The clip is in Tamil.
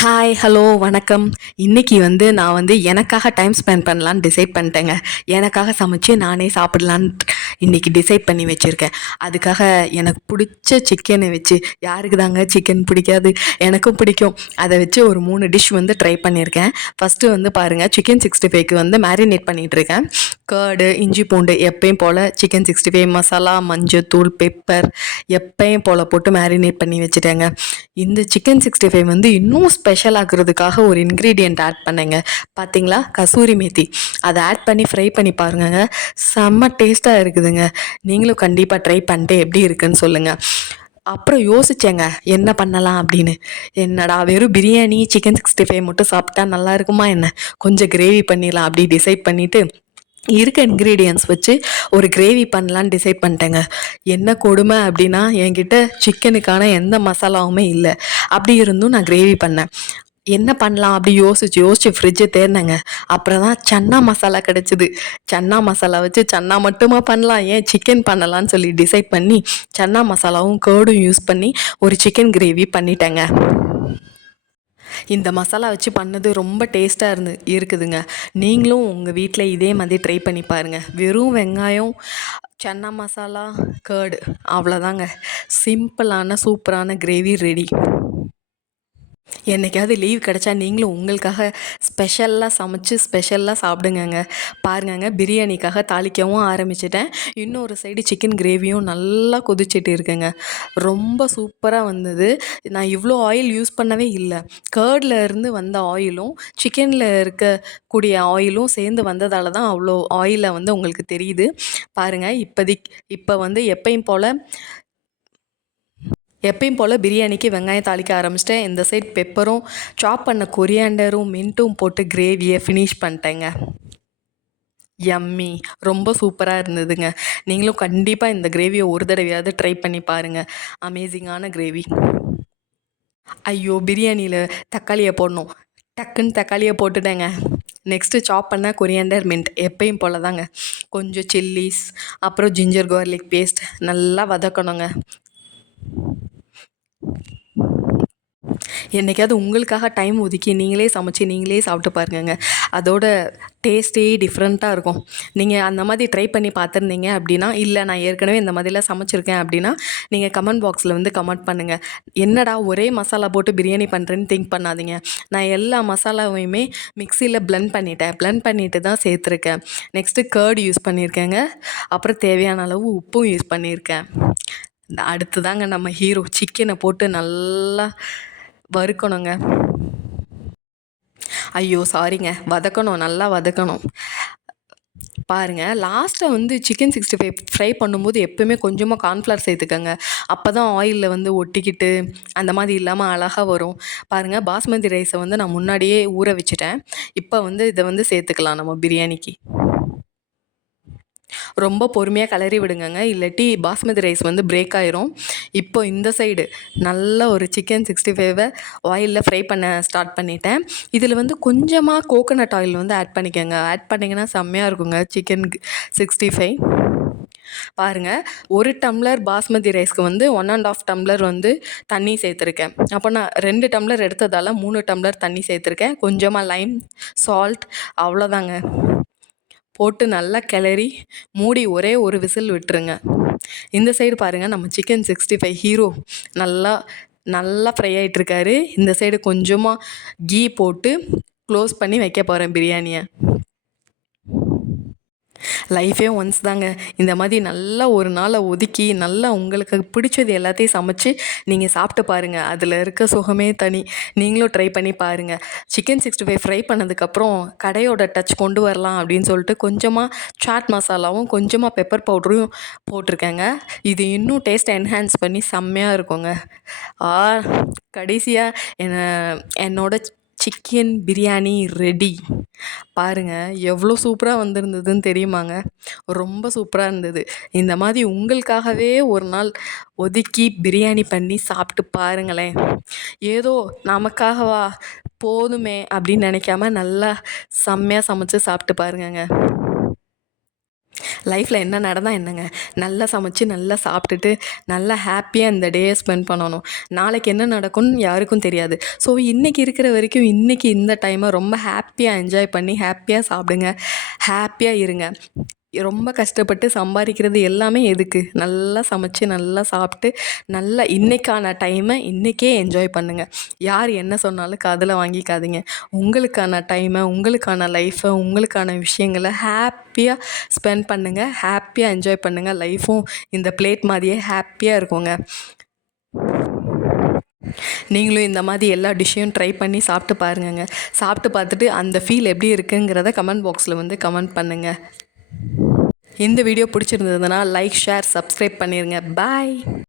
ஹாய், ஹலோ, வணக்கம். இன்னைக்கு நான் எனக்காக டைம் ஸ்பெண்ட் பண்ணலான்னு டிசைட் பண்ணிட்டேங்க. எனக்காக சமைச்சு நானே சாப்பிடலான்னு இன்னைக்கு டிசைட் பண்ணி வச்சுருக்கேன். அதுக்காக எனக்கு பிடிச்ச சிக்கனை வச்சு, யாருக்கு தாங்க சிக்கன் பிடிக்காது? எனக்கும் பிடிக்கும். அதை வச்சு ஒரு 3 டிஷ் ட்ரை பண்ணியிருக்கேன். ஃபஸ்ட்டு பாருங்கள், சிக்கன் 65க்கு மேரினேட் பண்ணிகிட்டு இருக்கேன். கர்டு, இஞ்சி பூண்டு எப்பயும் போல் சிக்கன் 65 மசாலா, மஞ்சத்தூள், பெப்பர் எப்பயும் போல் போட்டு மேரினேட் பண்ணி வச்சுட்டேங்க. இந்த சிக்கன் 65 இன்னும் ஸ்பெஷல் ஆக்குறதுக்காக ஒரு இன்க்ரீடியண்ட் ஆட் பண்ணேங்க. பார்த்தீங்களா, கசூரி மேத்தி. அதை ஆட் பண்ணி ஃப்ரை பண்ணி பாருங்கங்க, செம்ம டேஸ்ட்டாக இருக்குதுங்க. நீங்களும் கண்டிப்பாக ட்ரை பண்ணிட்டு எப்படி இருக்குன்னு சொல்லுங்கள். அப்புறம் யோசிச்சேங்க, என்ன பண்ணலாம் அப்படின்னு. என்னடா வெறும் பிரியாணி சிக்கன் 65 மட்டும் சாப்பிட்டா நல்லா இருக்குமா என்ன, கொஞ்சம் கிரேவி பண்ணிடலாம் அப்படி டிசைட் பண்ணிவிட்டு இருக்க இன்க்ரீடியன்ஸ் வச்சு ஒரு கிரேவி பண்ணலான்னு டிசைட் பண்ணிட்டேங்க. என்ன கொடுமை அப்படின்னா, என்கிட்ட சிக்கனுக்கான எந்த மசாலாவுமே இல்லை. அப்படி இருந்தும் நான் கிரேவி பண்ணேன். என்ன பண்ணலாம் அப்படி யோசிச்சு ஃப்ரிட்ஜை தேர்னேங்க. அப்புறம் தான் சன்னா மசாலா கிடச்சிது. சன்னா மசாலா வச்சு சன்னா மட்டுமா பண்ணலாம், ஏன் சிக்கன் பண்ணலான்னு சொல்லி டிசைட் பண்ணி சன்னா மசாலாவும் கேர்டும் யூஸ் பண்ணி ஒரு சிக்கன் கிரேவி பண்ணிட்டேங்க. இந்த மசாலா வச்சு பண்ணது ரொம்ப டேஸ்ட்டாக இருக்குதுங்க. நீங்களும் உங்கள் வீட்டில் இதே மாதிரி ட்ரை பண்ணி பாருங்கள். வெறும் வெங்காயம், சன்னா மசாலா, கர்டு, அவ்வளோதாங்க. சிம்பிளான சூப்பரான கிரேவி ரெடி. என்றைக்காவது லீவ் கிடச்சா நீங்களும் உங்களுக்காக ஸ்பெஷலாக சமைச்சு ஸ்பெஷலாக சாப்பிடுங்கங்க. பாருங்கங்க, பிரியாணிக்காக தாளிக்கவும் ஆரம்பிச்சிட்டேன். இன்னொரு சைடு சிக்கன் கிரேவியும் நல்லா கொதிச்சிட்டு இருக்குங்க. ரொம்ப சூப்பராக வந்தது. நான் இவ்வளோ ஆயில் யூஸ் பண்ணவே இல்லை. கர்டில் இருந்து வந்த ஆயிலும் சிக்கனில் இருக்கக்கூடிய ஆயிலும் சேர்ந்து வந்ததால் தான் அவ்வளோ ஆயிலை உங்களுக்கு தெரியுது. பாருங்கள், இப்போ எப்பயும் போல் பிரியாணிக்கு வெங்காயம் தாளிக்க ஆரம்பிச்சிட்டேன். இந்த சைட் பெப்பரும் சாப் பண்ண கொரியாண்டரும் மின்ட்டும் போட்டு கிரேவியை ஃபினிஷ் பண்ணிட்டேங்க. யம்மி, ரொம்ப சூப்பராக இருந்ததுங்க. நீங்களும் கண்டிப்பாக இந்த கிரேவியை ஒரு தடவையாவது ட்ரை பண்ணி பாருங்கள். அமேசிங்கான கிரேவி. ஐயோ, பிரியாணியில் தக்காளியை போடணும், டக்குன்னு தக்காளியை போட்டுட்டேங்க. நெக்ஸ்ட்டு சாப் பண்ண கொரியாண்டர் மின்ட் எப்பயும் போல் தாங்க. கொஞ்சம் சில்லிஸ், அப்புறம் ஜிஞ்சர் கார்லிக் பேஸ்ட் நல்லா வதக்கணுங்க. என்றைக்காவது உங்களுக்காக டைம் ஒதுக்கி நீங்களே சமைச்சு நீங்களே சாப்பிட்டு பாருங்கங்க. அதோட டேஸ்ட்டே டிஃப்ரெண்ட்டாக இருக்கும். நீங்கள் அந்த மாதிரி ட்ரை பண்ணி பார்த்துருந்தீங்க அப்படின்னா, இல்லை நான் ஏற்கனவே இந்த மாதிரிலாம் சமைச்சிருக்கேன் அப்படின்னா, நீங்கள் கமெண்ட் பாக்ஸில் கமெண்ட் பண்ணுங்கள். என்னடா ஒரே மசாலா போட்டு பிரியாணி பண்ணுறேன்னு திங்க் பண்ணாதீங்க. நான் எல்லா மசாலாவையுமே மிக்சியில் பிளெண்ட் பண்ணிவிட்டு தான் சேர்த்துருக்கேன். நெக்ஸ்ட்டு கர்டு யூஸ் பண்ணியிருக்கேங்க. அப்புறம் தேவையான அளவு உப்பும் யூஸ் பண்ணியிருக்கேன். அடுத்து தாங்க நம்ம ஹீரோ, சிக்கனை போட்டு நல்லா வறுக்கணுங்க. ஐயோ சாரிங்க, நல்லா வதக்கணும். பாருங்கள், லாஸ்ட்டாக சிக்கன் 65 ஃப்ரை பண்ணும்போது எப்போயுமே கொஞ்சமாக கார்ன்ஃப்ளவர் சேர்த்துக்கங்க. அப்போ தான் ஆயிலில் ஒட்டிக்கிட்டு அந்த மாதிரி இல்லாமல் அழகாக வரும். பாருங்கள், பாஸ்மதி ரைஸை நான் முன்னாடியே ஊற வச்சுட்டேன். இப்போ இதை சேர்த்துக்கலாம் நம்ம பிரியாணிக்கு. ரொம்ப பொறுமையாக கிளறி விடுங்கங்க, இல்லாட்டி பாஸ்மதி ரைஸ் பிரேக் ஆயிரும். இப்போ இந்த சைடு நல்ல ஒரு சிக்கன் 65 ஆயிலில் ஃப்ரை பண்ண ஸ்டார்ட் பண்ணிட்டேன். இதில் கொஞ்சமாக கோகோனட் ஆயில் ஆட் பண்ணிக்கோங்க. ஆட் பண்ணிங்கன்னா செம்மையாக இருக்குங்க சிக்கன் 65. பாருங்கள், 1 டம்ளர் பாஸ்மதி ரைஸ்க்கு 1.5 டம்ளர் தண்ணி சேர்த்துருக்கேன். அப்போ நான் 2 டம்ளர் எடுத்ததால் 3 டம்ளர் தண்ணி சேர்த்துருக்கேன். கொஞ்சமாக லைம், சால்ட், அவ்வளோதாங்க. போட்டு நல்லா கிளறி மூடி ஒரே ஒரு விசில் விட்டுருங்க. இந்த சைடு பாருங்கள், நம்ம சிக்கன் 65 ஹீரோ நல்லா நல்லா ஃப்ரை ஆகிட்டுருக்காரு. இந்த சைடு கொஞ்சமாக கீ போட்டு க்ளோஸ் பண்ணி வைக்க போகிறேன் பிரியாணியை. லைஃபே ஒன்ஸ் தாங்க. இந்த மாதிரி நல்லா ஒரு நாளை ஒதுக்கி நல்லா உங்களுக்கு பிடிச்சது எல்லாத்தையும் சமைச்சு நீங்கள் சாப்பிட்டு பாருங்கள். அதில் இருக்க சுகமே தனி. நீங்களும் ட்ரை பண்ணி பாருங்கள். சிக்கன் 65 ஃப்ரை பண்ணதுக்கப்புறம் கடையோட டச் கொண்டு வரலாம் அப்படின்னு சொல்லிட்டு கொஞ்சமாக சாட் மசாலாவும் கொஞ்சமாக பெப்பர் பவுடரும் போட்டிருக்கேங்க. இது இன்னும் டேஸ்ட் என்ஹான்ஸ் பண்ணி செம்மையாக இருக்குங்க. கடைசியாக என்னோட சிக்கன் பிரியாணி ரெடி. பாருங்கள், எவ்வளோ சூப்பராக வந்திருந்ததுன்னு தெரியுமாங்க. ரொம்ப சூப்பராக இருந்தது. இந்த மாதிரி உங்களுக்காகவே ஒரு நாள் ஒதுக்கி பிரியாணி பண்ணி சாப்பிட்டு பாருங்களேன். ஏதோ நமக்காகவா போதுமே அப்படின்னு நினைக்காம நல்லா செம்மையாக சமைச்சு சாப்பிட்டு பாருங்கங்க. லைஃப்பில் என்ன நடந்தால் என்னங்க, நல்லா சமைச்சு நல்லா சாப்பிட்டுட்டு நல்லா ஹாப்பியாக இந்த டேயை ஸ்பெண்ட் பண்ணணும். நாளைக்கு என்ன நடக்கும்னு யாருக்கும் தெரியாது. ஸோ இன்றைக்கி இருக்கிற வரைக்கும் இன்றைக்கி இந்த டைமை ரொம்ப ஹாப்பியாக என்ஜாய் பண்ணி ஹாப்பியாக சாப்பிடுங்க, ஹாப்பியாக இருங்க. ரொம்ப கஷ்டப்பட்டு சம்பாதிக்கிறது எல்லாமே எதுக்கு? நல்லா சமைச்சு நல்லா சாப்பிட்டு நல்லா இன்றைக்கான டைமை இன்றைக்கே என்ஜாய் பண்ணுங்கள். யார் என்ன சொன்னாலும் காதில் வாங்கிக்காதீங்க. உங்களுக்கான டைமை, உங்களுக்கான லைஃப்பை, உங்களுக்கான விஷயங்களை ஹாப்பியாக ஸ்பெண்ட் பண்ணுங்கள், ஹாப்பியாக என்ஜாய் பண்ணுங்கள். லைஃப்பும் இந்த பிளேட் மாதிரியே ஹாப்பியாக இருக்குங்க. நீங்களும் இந்த மாதிரி எல்லா டிஷ்ஷையும் ட்ரை பண்ணி சாப்பிட்டு பாருங்கங்க. சாப்பிட்டு பார்த்துட்டு அந்த ஃபீல் எப்படி இருக்குங்கிறத கமெண்ட் பாக்ஸில் வந்து கமெண்ட் பண்ணுங்கள். இந்த வீடியோ பிடிச்சிருந்ததுன்னா லைக், ஷேர், சப்ஸ்கிரைப் பண்ணிடுங்க. பாய்.